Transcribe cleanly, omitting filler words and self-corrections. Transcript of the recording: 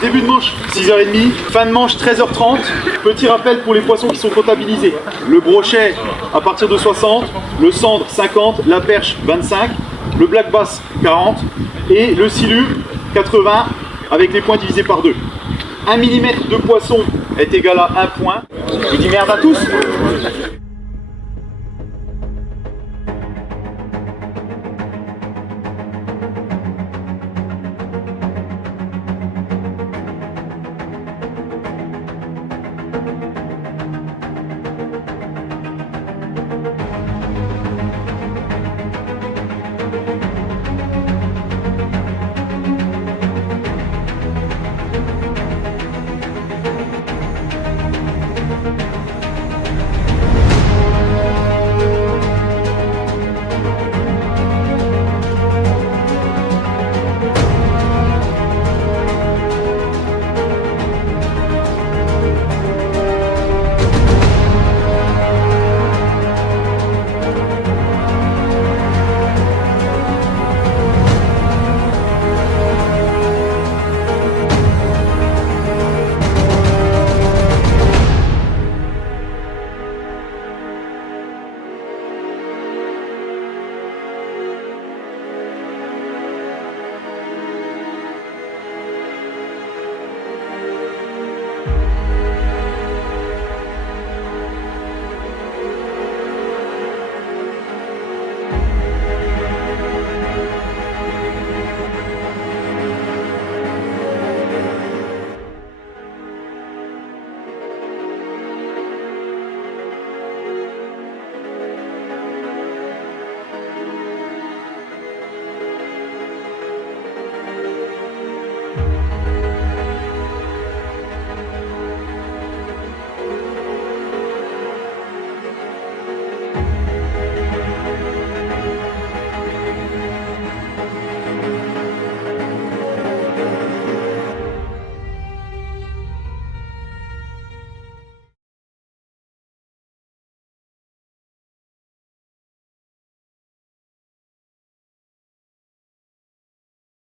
Début de manche 6h30, fin de manche 13h30. Petit rappel pour les poissons qui sont comptabilisés. Le brochet à partir de 60, le cendre 50, la perche 25, le black bass 40 et le silu 80 avec les points divisés par 2. 1 mm de poisson est égal à 1 point. Je vous dis merde à tous.